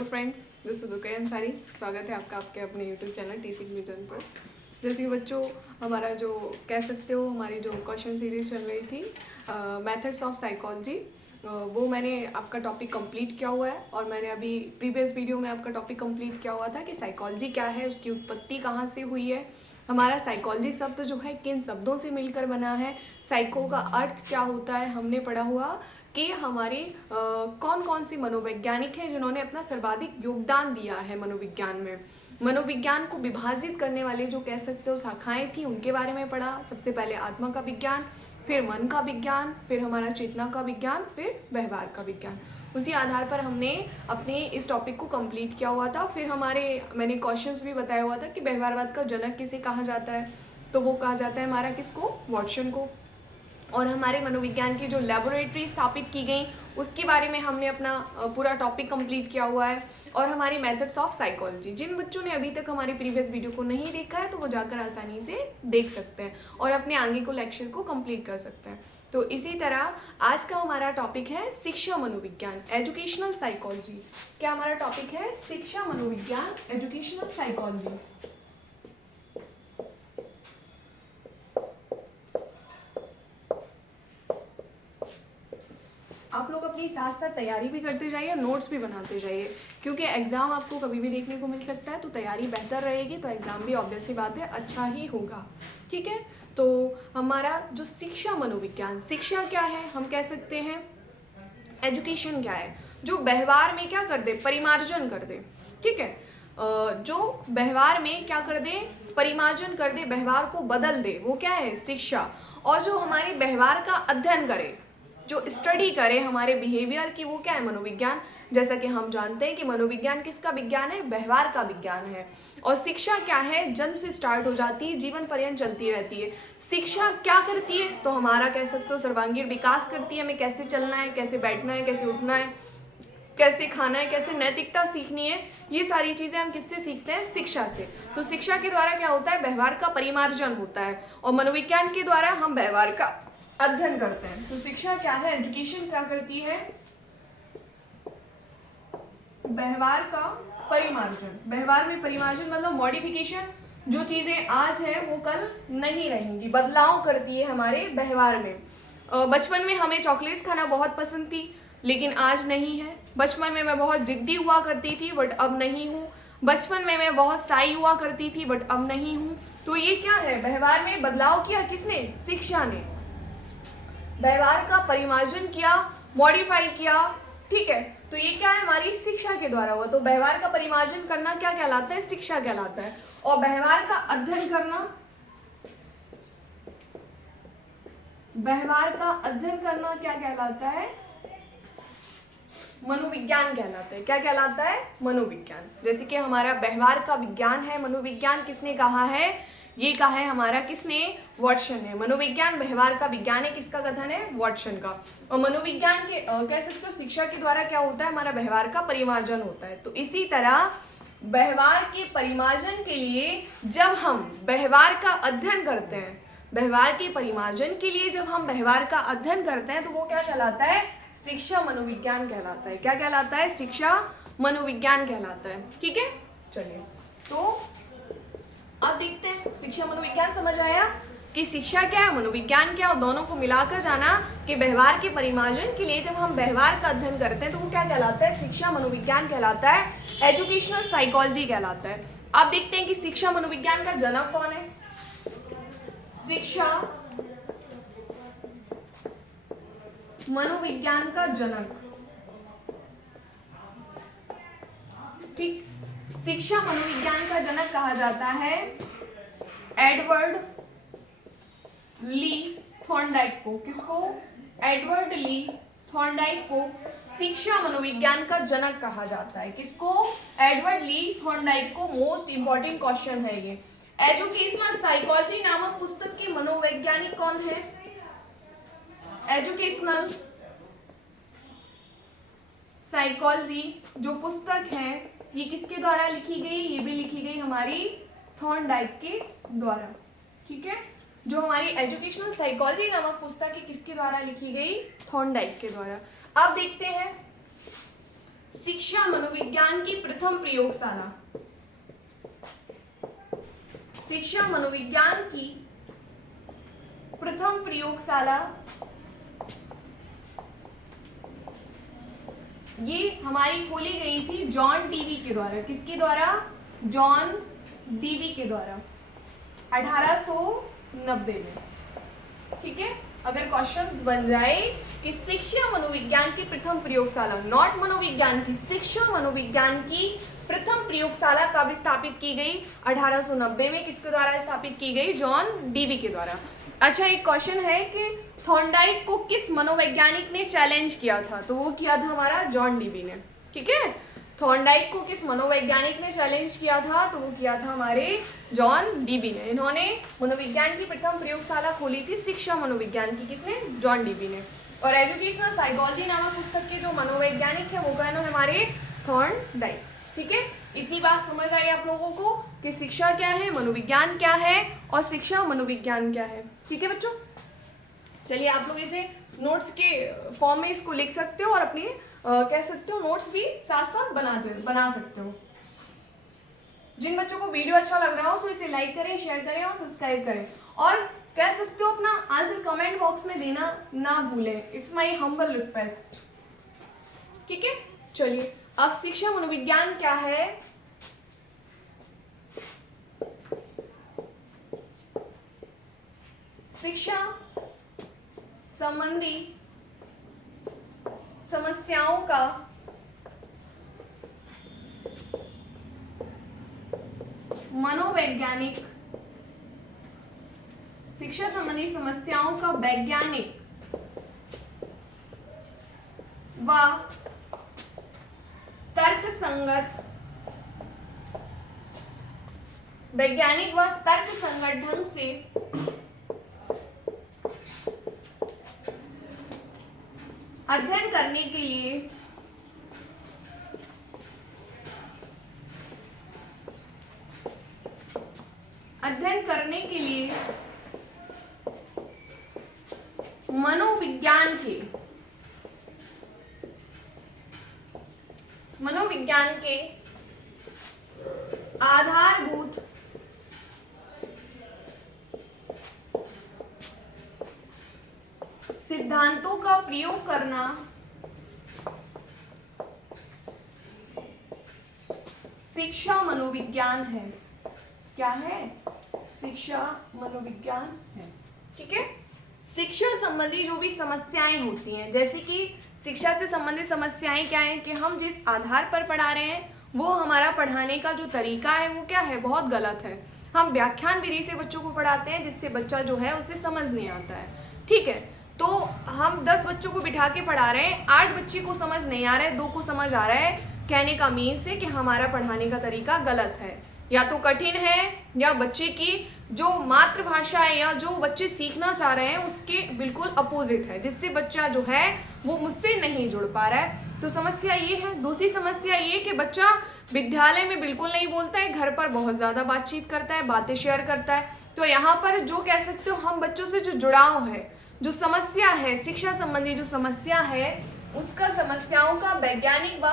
Hello friends, this is Rukaiya Ansari. स्वागत है आपका आपके अपने यूट्यूब चैनल टीचिंग विजन पर। जैसे कि बच्चों, हमारा जो कह सकते हो हमारी जो क्वेश्चन सीरीज चल रही थी मेथड्स ऑफ साइकोलॉजी, वो मैंने आपका टॉपिक कंप्लीट किया हुआ है। और मैंने अभी प्रीवियस वीडियो में आपका टॉपिक कंप्लीट किया हुआ था कि साइकोलॉजी क्या है, उसकी उत्पत्ति कहाँ से हुई है, हमारा साइकोलॉजी शब्द जो है किन शब्दों से मिलकर बना है, साइको का अर्थ क्या होता है, हमने पढ़ा हुआ कि हमारे कौन कौन से मनोवैज्ञानिक हैं जिन्होंने अपना सर्वाधिक योगदान दिया है मनोविज्ञान में। मनोविज्ञान को विभाजित करने वाले जो कह सकते हो शाखाएं थी, उनके बारे में पढ़ा। सबसे पहले आत्मा का विज्ञान, फिर मन का विज्ञान, फिर हमारा चेतना का विज्ञान, फिर व्यवहार का विज्ञान। उसी आधार पर हमने अपने इस टॉपिक को कंप्लीट किया हुआ था। फिर मैंने क्वेश्चंस भी बताया हुआ था कि व्यवहारवाद का जनक किसे कहा जाता है, तो वो कहा जाता है हमारा किसको, वॉटसन को। और हमारे मनोविज्ञान की जो लेबोरेटरी स्थापित की गई, उसके बारे में हमने अपना पूरा टॉपिक कंप्लीट किया हुआ है। और हमारी मेथड्स ऑफ साइकोलॉजी, जिन बच्चों ने अभी तक हमारी प्रीवियस वीडियो को नहीं देखा है तो वो जाकर आसानी से देख सकते हैं और अपने आगे को लेक्चर को कंप्लीट कर सकते हैं। तो इसी तरह आज का हमारा टॉपिक है शिक्षा मनोविज्ञान, एजुकेशनल साइकोलॉजी। क्या हमारा टॉपिक है? शिक्षा मनोविज्ञान, एजुकेशनल साइकोलॉजी। आप लोग अपनी साथ साथ तैयारी भी करते जाइए, नोट्स भी बनाते जाइए, क्योंकि एग्ज़ाम आपको कभी भी देखने को मिल सकता है। तो तैयारी बेहतर रहेगी तो एग्ज़ाम भी ऑब्वियस सी बात है अच्छा ही होगा। ठीक है, तो हमारा जो शिक्षा मनोविज्ञान, शिक्षा क्या है, हम कह सकते हैं एजुकेशन क्या है, जो व्यवहार में क्या कर दे, परिमार्जन कर दे। ठीक है, जो व्यवहार में क्या कर दे, परिमार्जन कर दे, व्यवहार को बदल दे, वो क्या है, शिक्षा। और जो हमारे व्यवहार का अध्ययन करे, जो स्टडी करे हमारे बिहेवियर की, वो क्या है, मनोविज्ञान। जैसा कि हम जानते हैं कि मनोविज्ञान किसका विज्ञान है, व्यवहार का विज्ञान है। और शिक्षा क्या है, जन्म से स्टार्ट हो जाती है, जीवन पर्यंत चलती रहती है। शिक्षा क्या करती है, तो हमारा कह सकते हो सर्वांगीण विकास करती है। हमें कैसे चलना है, कैसे बैठना है, कैसे उठना है, कैसे खाना है, कैसे नैतिकता सीखनी है, ये सारी चीज़ें हम किससे सीखते हैं, शिक्षा से। तो शिक्षा के द्वारा क्या होता है, व्यवहार का परिमार्जन होता है। और मनोविज्ञान के द्वारा हम व्यवहार का अध्ययन करते हैं। तो शिक्षा क्या है, एजुकेशन क्या करती है, व्यवहार का परिमार्जन। व्यवहार में परिमार्जन मतलब मॉडिफिकेशन, जो चीजें आज है वो कल नहीं रहेंगी, बदलाव करती है हमारे व्यवहार में। बचपन में हमें चॉकलेट्स खाना बहुत पसंद थी, लेकिन आज नहीं है। बचपन में मैं बहुत जिद्दी हुआ करती थी, बट अब नहीं हूँ। बचपन में मैं बहुत साई हुआ करती थी, बट अब नहीं हूँ। तो ये क्या है, व्यवहार में बदलाव किया किसने, शिक्षा ने। व्यवहार का परिमार्जन किया, मॉडिफाई किया। ठीक है, तो ये क्या है, हमारी शिक्षा के द्वारा हुआ। तो व्यवहार का परिमार्जन करना क्या कहलाता है, शिक्षा कहलाता है। और व्यवहार का अध्ययन करना, व्यवहार का अध्ययन करना क्या कहलाता है, मनोविज्ञान कहलाता है। क्या कहलाता है, मनोविज्ञान। जैसे कि हमारा व्यवहार का विज्ञान है मनोविज्ञान, किसने कहा है, ये कहा है हमारा किसने, वॉटसन है। मनोविज्ञान व्यवहार का विज्ञान है, किसका कथन है, वॉटसन का। और मनोविज्ञान के कह सकते हो शिक्षा के द्वारा क्या होता है, हमारा व्यवहार का परिमार्जन होता है। तो इसी तरह व्यवहार के परिमार्जन के लिए जब हम व्यवहार का अध्ययन करते हैं, व्यवहार के परिमार्जन के लिए जब हम व्यवहार का अध्ययन करते हैं, तो वो क्या कहलाता है, शिक्षा मनोविज्ञान कहलाता है। क्या कहलाता है, शिक्षा मनोविज्ञान कहलाता है। ठीक है, चलिए तो अब देखते हैं, शिक्षा मनोविज्ञान समझ आया कि शिक्षा क्या है, मनोविज्ञान क्या है, और दोनों को मिलाकर जाना कि व्यवहार के परिमार्जन के लिए जब हम व्यवहार का अध्ययन करते हैं तो वो क्या कहलाता है, शिक्षा मनोविज्ञान कहलाता है, एजुकेशनल साइकोलॉजी कहलाता है। अब देखते हैं कि शिक्षा मनोविज्ञान का जनक कौन है। शिक्षा मनोविज्ञान का जनक, ठीक, शिक्षा मनोविज्ञान का जनक कहा जाता है एडवर्ड ली थॉर्नडाइक को। किसको, एडवर्ड ली थॉर्नडाइक को शिक्षा मनोविज्ञान का जनक कहा जाता है। किसको, एडवर्ड ली थॉर्नडाइक को। मोस्ट इंपॉर्टेंट क्वेश्चन है ये। एजुकेशनल साइकोलॉजी नामक पुस्तक के मनोवैज्ञानिक कौन है, एजुकेशनल साइकोलॉजी जो पुस्तक है ये किसके द्वारा लिखी गई, ये भी लिखी गई हमारी थॉर्नडाइक के द्वारा। ठीक है, जो हमारी एजुकेशनल साइकोलॉजी नामक पुस्तक है किसके द्वारा लिखी गई, थॉर्नडाइक के द्वारा। अब देखते हैं शिक्षा मनोविज्ञान की प्रथम प्रयोगशाला, शिक्षा मनोविज्ञान की प्रथम प्रयोगशाला ये हमारी खोली गई थी जॉन डीवी के द्वारा। किसके द्वारा? जॉन डीवी के द्वारा 1890 में। ठीक है, अगर क्वेश्चंस बन जाए कि शिक्षा मनोविज्ञान की प्रथम प्रयोगशाला, नॉट मनोविज्ञान की, शिक्षा मनोविज्ञान की प्रथम प्रयोगशाला कब स्थापित की गई? 1890 में। किसके द्वारा स्थापित की गई? जॉन डीवी के द्वारा। अच्छा, एक क्वेश्चन है कि थॉर्नडाइक को किस मनोवैज्ञानिक ने चैलेंज किया था? तो वो किया था हमारा जॉन डीवी ने। ठीक है, थॉर्नडाइक को किस मनोवैज्ञानिक ने चैलेंज किया था? तो वो किया था हमारे जॉन डीवी ने। इन्होंने मनोविज्ञान की प्रथम प्रयोगशाला खोली थी शिक्षा मनोविज्ञान की। किसने? जॉन डीवी ने। और एजुकेशनल साइकोलॉजी नामक पुस्तक के जो मनोवैज्ञानिक है वो कौन है? हमारे थॉर्नडाइक। ठीक है, इतनी बात समझ आई आप लोगों को कि शिक्षा क्या है, मनोविज्ञान क्या है और शिक्षा मनोविज्ञान क्या है। ठीक है बच्चों, चलिए आप लोग इसे नोट्स के फॉर्म में इसको लिख सकते हो और अपने कह सकते हो नोट्स भी साथ साथ बना सकते हो। जिन बच्चों को वीडियो अच्छा लग रहा हो तो इसे लाइक करें, शेयर करें और सब्सक्राइब करें। और कह सकते हो अपना आंसर कमेंट बॉक्स में देना ना भूलें। It's my humble request. ठीक है, चलिए अब शिक्षा मनोविज्ञान क्या है? शिक्षा संबंधी समस्याओं का मनोवैज्ञानिक, शिक्षा संबंधी समस्याओं का वैज्ञानिक व तर्कसंगत ढंग से अध्ययन करने के लिए मनोविज्ञान के आधारभूत सिद्धांतों का प्रयोग करना शिक्षा मनोविज्ञान है। क्या है? शिक्षा मनोविज्ञान है। ठीक है, शिक्षा संबंधी जो भी समस्याएं होती हैं, जैसे कि शिक्षा से संबंधित समस्याएं क्या हैं कि हम जिस आधार पर पढ़ा रहे हैं वो हमारा पढ़ाने का जो तरीका है वो क्या है? बहुत गलत है। हम व्याख्यान विधि से बच्चों को पढ़ाते हैं जिससे बच्चा जो है उसे समझ नहीं आता है। ठीक है, तो हम 10 बच्चों को बिठा के पढ़ा रहे हैं, 8 बच्चे को समझ नहीं आ रहा है, 2 को समझ आ रहा है। कहने का मीन से कि हमारा पढ़ाने का तरीका गलत है, या तो कठिन है, या बच्चे की जो मातृभाषा है या जो बच्चे सीखना चाह रहे हैं उसके बिल्कुल अपोजिट है, जिससे बच्चा जो है वो मुझसे नहीं जुड़ पा रहा है। तो समस्या ये है। दूसरी समस्या ये कि बच्चा विद्यालय में बिल्कुल नहीं बोलता है, घर पर बहुत ज़्यादा बातचीत करता है, बातें शेयर करता है। तो यहाँ पर जो कह सकते हो हम बच्चों से जो जुड़ाव है, जो समस्या है, शिक्षा संबंधी जो समस्या है उसका समस्याओं का वैज्ञानिक व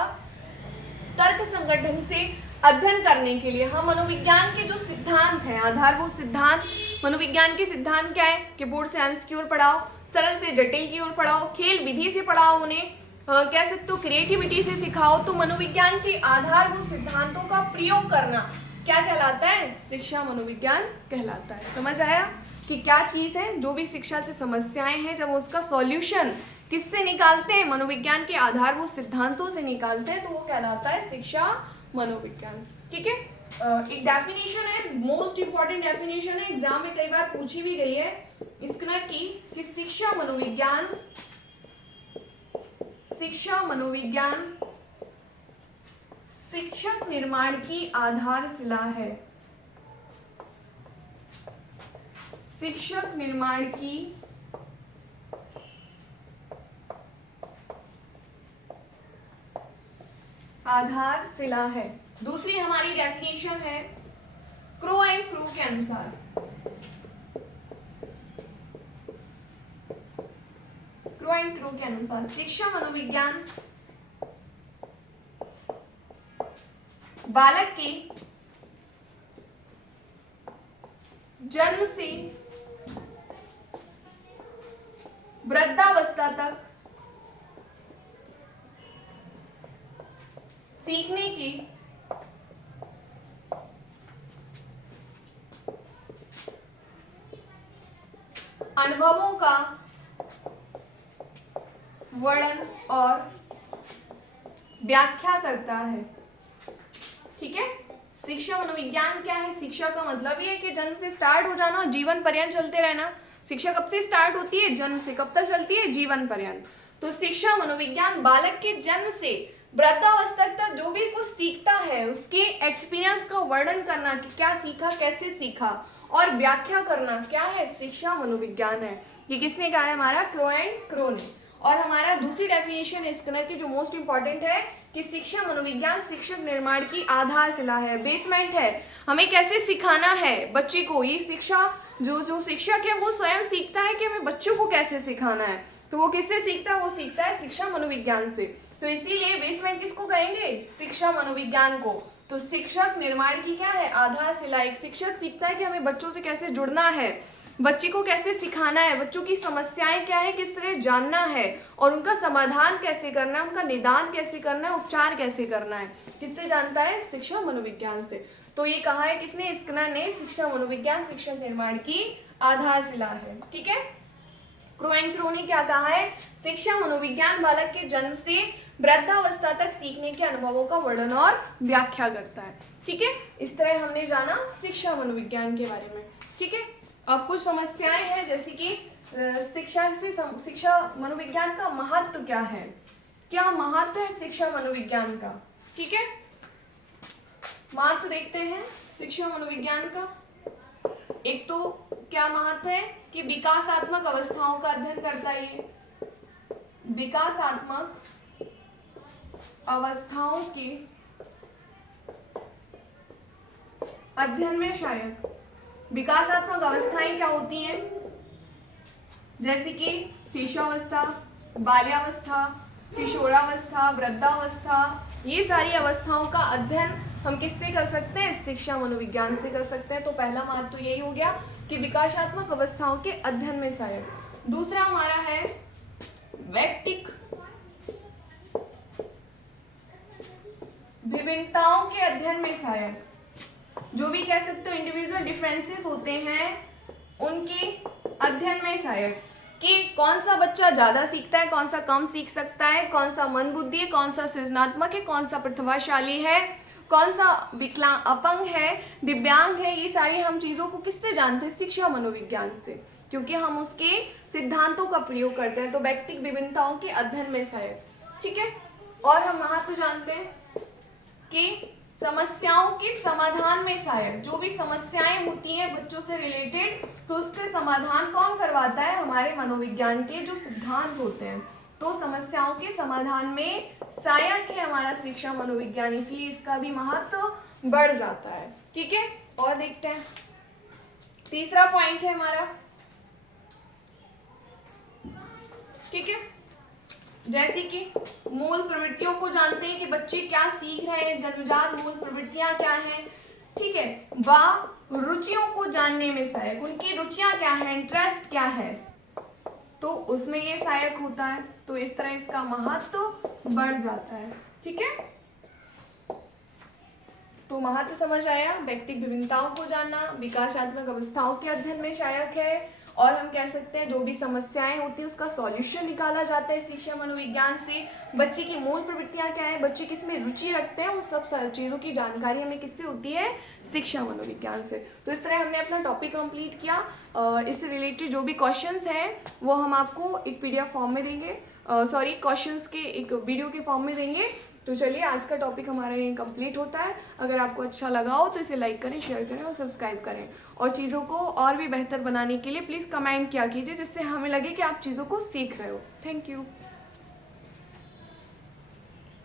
तर्क संगठन से अध्ययन करने के लिए हम मनोविज्ञान के जो सिद्धांत हैं, आधारभूत सिद्धांत, मनोविज्ञान के सिद्धांत क्या है कि बोर्ड साइंस की ओर पढ़ाओ, सरल से जटिल की ओर पढ़ाओ, खेल विधि से पढ़ाओ, उन्हें कह सकते हो क्रिएटिविटी से सिखाओ। तो मनोविज्ञान के आधारभूत सिद्धांतों का प्रयोग करना क्या कहलाता है? शिक्षा मनोविज्ञान कहलाता है। समझ आया कि क्या चीज़ है? जो भी शिक्षा से समस्याएं हैं जब उसका सॉल्यूशन किससे निकालते हैं? मनोविज्ञान के आधारभूत सिद्धांतों से निकालते हैं, तो वो कहलाता है शिक्षा मनोविज्ञान। ठीक है, एक डेफिनेशन है, मोस्ट इंपॉर्टेंट डेफिनेशन है, एग्जाम में कई बार पूछी भी गई है इसका कि शिक्षा मनोविज्ञान शिक्षक निर्माण की आधारशिला है। शिक्षक निर्माण की आधारशिला है। दूसरी हमारी डेफिनेशन है क्रो एंड क्रू के अनुसार। क्रो एंड क्रू के अनुसार शिक्षा मनोविज्ञान बालक की जन्म से वृद्धावस्था तक सीखने की अनुभवों का वर्णन और व्याख्या करता है। ठीक है, शिक्षा मनोविज्ञान क्या है? शिक्षा का मतलब ये है कि जन्म से स्टार्ट हो जाना और जीवन पर्यंत चलते रहना। शिक्षा कब से स्टार्ट होती है? जन्म से। कब तक चलती है? जीवन पर्यंत। तो शिक्षा मनोविज्ञान बालक के जन्म से वृद्धावस्था तक जो भी कुछ सीखता है उसके एक्सपीरियंस का वर्णन करना कि क्या सीखा, कैसे सीखा, और व्याख्या करना क्या है? शिक्षा मनोविज्ञान है। ये किसने कहा है? हमारा क्रो एंड क्रो ने। और हमारा दूसरी डेफिनेशन है स्किनर की जो मोस्ट इंपॉर्टेंट है कि शिक्षा मनोविज्ञान शिक्षक निर्माण की आधारशिला है, बेसमेंट है। हमें कैसे सिखाना है बच्चे को, ये शिक्षा जो शिक्षक है वो स्वयं सीखता है कि हमें बच्चों को कैसे सिखाना है। तो वो किससे सीखता है? वो सीखता है शिक्षा मनोविज्ञान से। तो इसीलिए बेसमेंट किसको कहेंगे? शिक्षा मनोविज्ञान को। तो शिक्षक निर्माण की क्या है? आधारशिला। एक शिक्षक सीखता है कि हमें बच्चों से कैसे जुड़ना है, बच्चे को कैसे सिखाना है, बच्चों की समस्याएं क्या है किस तरह जानना है, और उनका समाधान कैसे करना है, उनका निदान कैसे करना है, उपचार कैसे करना है। किससे जानता है? शिक्षा मनोविज्ञान से। तो ये कहा है किसने? स्किनर ने। शिक्षा मनोविज्ञान शिक्षक निर्माण की आधारशिला है। ठीक है, क्रो एंड क्रो ने क्या कहा है? शिक्षा मनोविज्ञान बालक के जन्म से वृद्धावस्था तक सीखने के अनुभवों का वर्णन और व्याख्या करता है। ठीक है, इस तरह हमने जाना शिक्षा मनोविज्ञान के बारे में। ठीक है, अब कुछ समस्याएं हैं जैसे कि शिक्षा मनोविज्ञान का महत्व क्या है? क्या महत्व है शिक्षा मनोविज्ञान का? ठीक है, महत्व देखते हैं शिक्षा मनोविज्ञान का। एक तो क्या महत्व है कि विकासात्मक अवस्थाओं का अध्ययन करता है। ये विकासात्मक अवस्थाओं के अध्ययन में सहायक। विकासात्मक अवस्थाएं क्या होती हैं? जैसे कि शिशुअवस्था, बाल्यावस्था, किशोरावस्था, वृद्धावस्था, ये सारी अवस्थाओं का अध्ययन हम किससे कर सकते हैं? शिक्षा मनोविज्ञान से कर सकते हैं। तो पहला महत्व तो यही हो गया कि विकासात्मक अवस्थाओं के अध्ययन में सहायक। दूसरा हमारा है वैयक्तिक विभिन्नताओं के अध्ययन में सहायक। जो भी कह सकते हो इंडिविजुअल डिफरेंसेस होते हैं उनके अध्ययन में सहायक, कि कौन सा बच्चा ज्यादा सीखता है, कौन सा कम सीख सकता है, कौन सा मन बुद्धि है, कौन सा सृजनात्मक है, कौन सा प्रतिभाशाली है, कौन सा विकलांग, अपंग है, दिव्यांग है। ये सारी हम चीजों को किससे जानते हैं? शिक्षा मनोविज्ञान से, क्योंकि हम उसके सिद्धांतों का प्रयोग करते हैं। तो व्यक्तिक विभिन्नताओं के अध्ययन में सहायक। ठीक है, और हम महत्व जानते हैं कि समस्याओं के समाधान में सहायक। जो भी समस्याएं होती हैं बच्चों से रिलेटेड, तो उसके समाधान कौन करवाता है? हमारे मनोविज्ञान के जो सिद्धांत होते हैं। तो समस्याओं के समाधान में सहायक है हमारा शिक्षा मनोविज्ञान, इसलिए इसका भी महत्व बढ़ जाता है। ठीक है, और देखते हैं तीसरा पॉइंट है हमारा। ठीक है, जैसे कि मूल प्रवृत्तियों को जानते हैं कि बच्चे क्या सीख रहे हैं, जन्मजात मूल प्रवृत्तियां क्या हैं। ठीक है, व रुचियों को जानने में सहायक, उनकी रुचियां क्या है, इंटरेस्ट क्या है, तो उसमें ये सहायक होता है। तो इस तरह इसका महत्व बढ़ जाता है। ठीक है, तो महत्व समझ आया। व्यक्तिक विभिन्नताओं को जानना, विकासात्मक अवस्थाओं के अध्ययन में सहायक है, और हम कह सकते हैं जो भी समस्याएं होती है उसका सॉल्यूशन निकाला जाता है शिक्षा मनोविज्ञान से। बच्चे की मूल प्रवृत्तियां क्या है, बच्चे किसमें रुचि रखते हैं, उस सब चीज़ों की जानकारी हमें किससे होती है? शिक्षा मनोविज्ञान से। तो इस तरह हमने अपना टॉपिक कंप्लीट किया। इससे रिलेटेड जो भी क्वेश्चंस हैं वो हम आपको एक PDF फॉर्म में देंगे, सॉरी क्वेश्चंस के एक वीडियो के फॉर्म में देंगे। तो चलिए आज का टॉपिक हमारा यहीं कंप्लीट होता है। अगर आपको अच्छा लगा हो तो इसे लाइक करें, शेयर करें और सब्सक्राइब करें, और चीज़ों को और भी बेहतर बनाने के लिए प्लीज़ कमेंट किया कीजिए, जिससे हमें लगे कि आप चीज़ों को सीख रहे हो। Thank you.